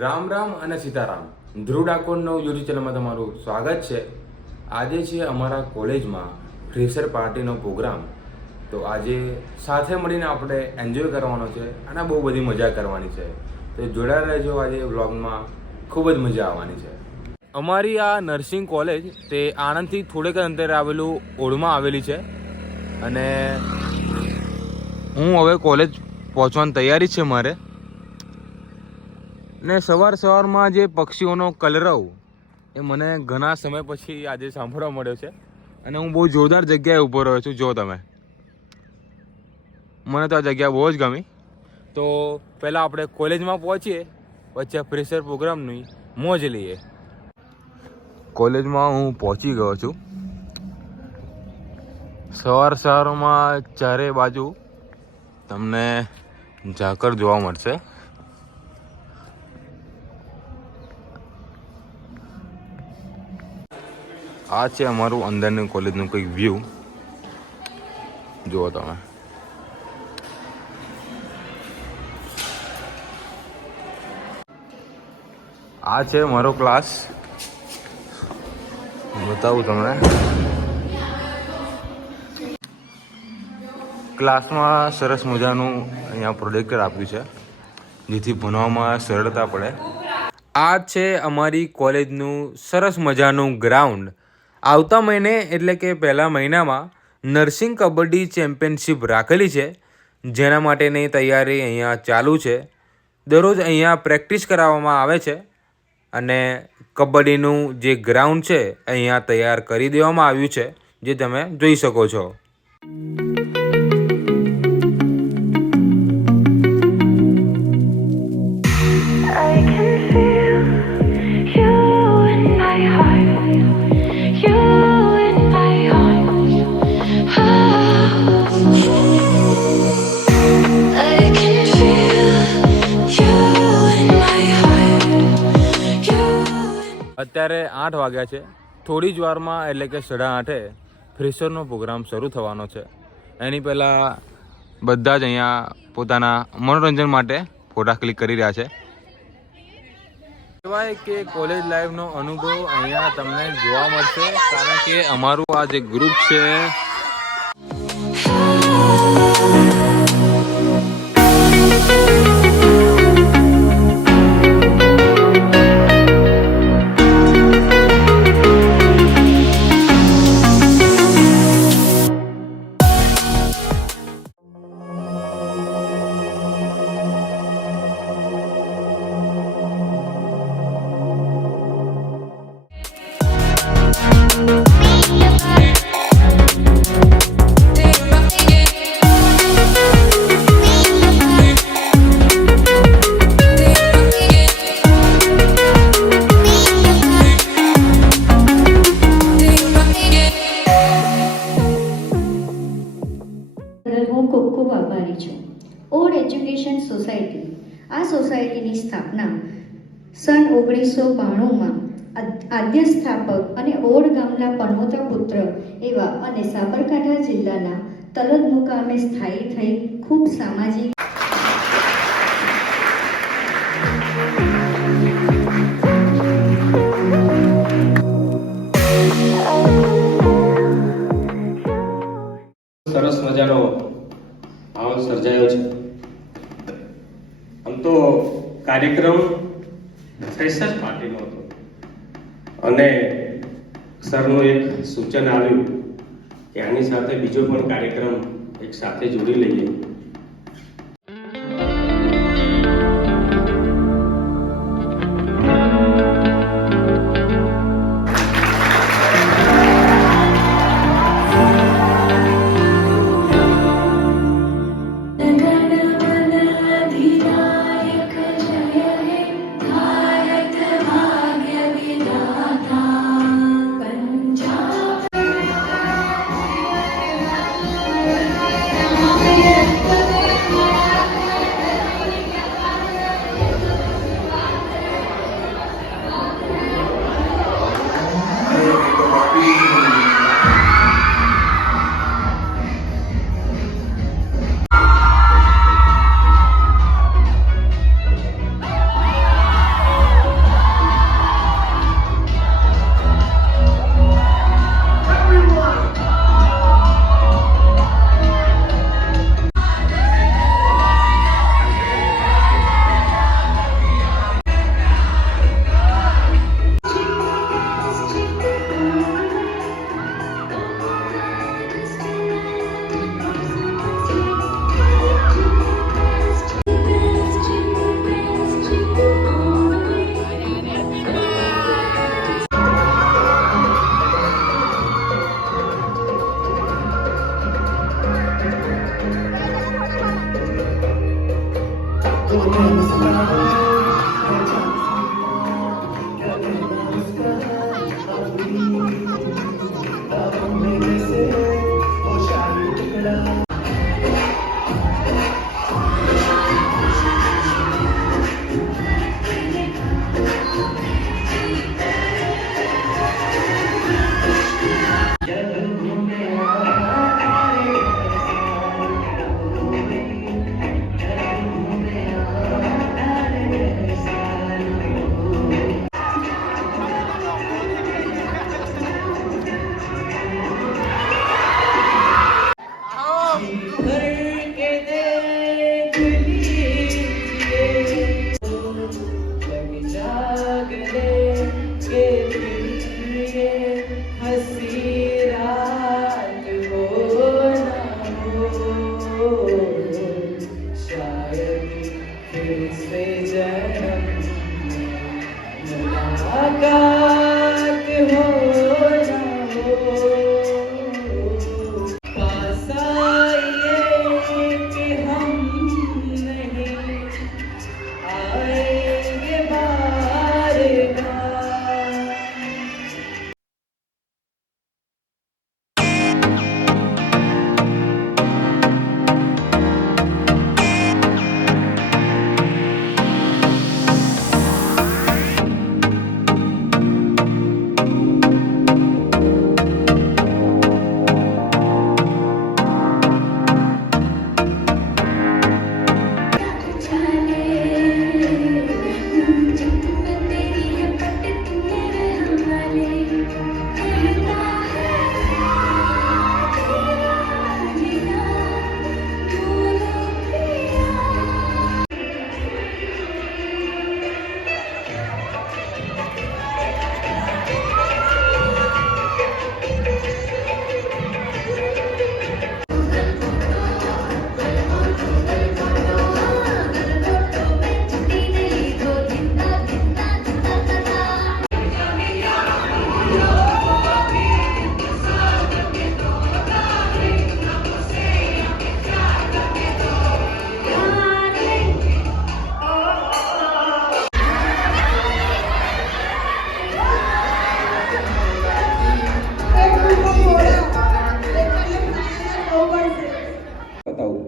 રામ રામ અને સીતારામ. ધ્રુવ ડાકોરનો યુટ્યુબ ચેનલમાં તમારું સ્વાગત છે. આજે છે અમારા કોલેજમાં ફ્રેશર પાર્ટીનો પ્રોગ્રામ. તો આજે સાથે મળીને આપણે એન્જોય કરવાનો છે અને બહુ બધી મજા કરવાની છે. તો જોડાયેલા રહેજો. આજે વ્લોગમાં ખૂબ જ મજા આવવાની છે. અમારી આ નર્સિંગ કોલેજ તે આણંદથી થોડેક અંતરે આવેલું ઓળમાં આવેલી છે અને હું હવે કોલેજ પહોંચવાની તૈયારી છે મારે. ને સવારમાં જે પક્ષીઓનો કલરવ એ મને ઘણા સમય પછી આજે સાંભળવા મળ્યો છે અને હું બહુ જોરદાર જગ્યાએ ઊભો રહ્યો છું. જો તમે, મને તો આ જગ્યા બહુ જ ગમી. તો પહેલાં આપણે કોલેજમાં પહોંચીએ, પછી આ ફ્રેશર પ્રોગ્રામની મોજ લઈએ. કોલેજમાં હું પહોંચી ગયો છું. સવારમાં ચારે બાજુ તમને ઝાકળ જોવા મળશે. આ છે અમારું અંદરનું કોલેજનું કંઈક વ્યૂ. જુઓ તમે. આ છે મારો ક્લાસ. બતાવું તમને. ક્લાસમાં સરસ મજાનું અહીંયા પ્રોજેક્ટર આપ્યું છે જેથી ભણવામાં સરળતા પડે. આ છે અમારી કોલેજનું સરસ મજાનું ગ્રાઉન્ડ. આવતા મહિને એટલે કે પહેલા મહિનામાં નર્સિંગ કબડ્ડી ચેમ્પિયનશિપ રાખેલી છે, જેના માટેની તૈયારી અહીંયા ચાલુ છે. દરરોજ અહીંયા પ્રેક્ટિસ કરાવવામાં આવે છે અને કબડ્ડીનું જે ગ્રાઉન્ડ છે અહીંયા તૈયાર કરી દેવામાં આવ્યું છે, જે તમે જોઈ શકો છો. અત્યારે 8 વાગ્યા છે. થોડી જ વારમાં એટલે કે 8:30 ફ્રેશરનો પ્રોગ્રામ શરૂ થવાનો છે. એની પહેલાં બધા જ અહીંયા પોતાના મનોરંજન માટે ફોટા ક્લિક કરી રહ્યા છે. કહેવાય કે કોલેજ લાઈફનો અનુભવ અહીંયા તમને જોવા મળશે, કારણ કે અમારું આ જે ગ્રુપ છે હું ખૂબ ખૂબ આભારી છું. ઓડ એજ્યુકેશન સોસાયટી, આ સોસાયટીની સ્થાપના સન 1992માં આદ્ય સ્થાપક અને ઓડ ગામના પનોતા પુત્ર એવા અને સાબરકાંઠા જિલ્લાના તલદ મુકામે સ્થાયી થઈ ખૂબ સામાજિક સરસ મજાનો માહોલ સર્જાયો છે. આમ તો કાર્યક્રમ ફ્રેશર્સ પાર્ટીનો હતો અને સરનું એક સૂચન આવ્યું કે આની સાથે બીજો પણ કાર્યક્રમ એક સાથે જોડી લઈએ.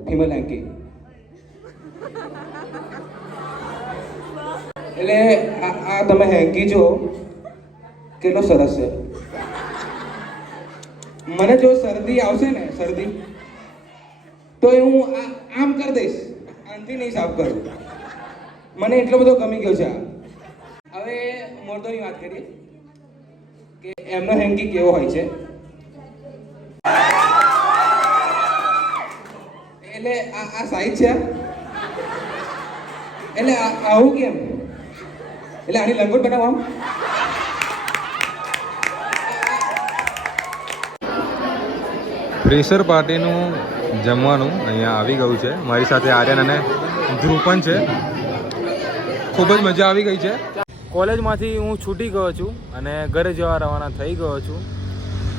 ફિમેલ હેન્કી એટલે આ તમે હેન્કી જો કેટલો સરસ છે. મને જો શરદી આવશે ને શરદી તો એ હું આમ કરી દઈશ, આનથી નહીં સાફ કરું. મને એટલો બધો ગમી ગયો છે આ. હવે મર્દોની વાત કરીએ કે એમનો હેન્કી કેવો હોય છે. એટલે આ સાઈઝ છે એટલે આવું કેમ એટલે આની લંગોટ બનાવો આમ. ફ્રેશર પાર્ટીનું જમવાનું અહીંયા આવી ગયું છે. મારી સાથે આર્યન અને ધ્રુવ પણ છે. ખૂબ જ મજા આવી ગઈ છે. કોલેજમાંથી હું છૂટી ગયો છું અને ઘરે જવા રવાના થઈ ગયો છું.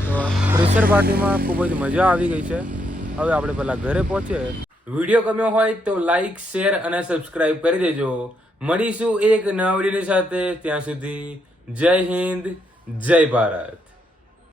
તો ફ્રેશર પાર્ટીમાં ખૂબ જ મજા આવી ગઈ છે. હવે આપણે પહેલાં ઘરે પહોંચીએ. વિડીયો ગમ્યો હોય તો લાઈક, શેર અને સબસ્ક્રાઈબ કરી દેજો. મળીશું એક નવા વિડીયોની સાથે. ત્યાં સુધી જય હિન્દ, જય ભારત.